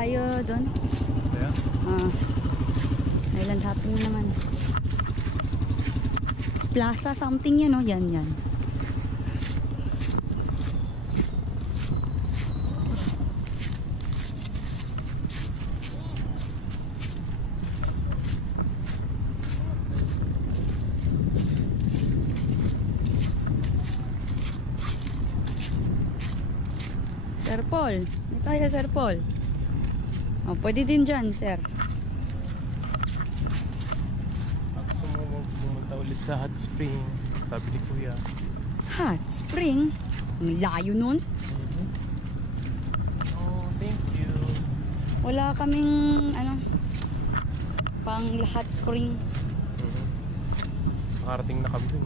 tayo doon. Yeah? Island hopping naman. Plaza something yan, no? Yan, yan. Sir Paul. Dito tayo, Sir Paul. Oh, pwede din dyan, sir. Gusto mo pumunta ulit sa hot spring. Sabi ni Kuya. Hot spring? Ang layo nun. Oh, thank you. Wala kaming, ano, pang hot spring. Nakarating na kami dun.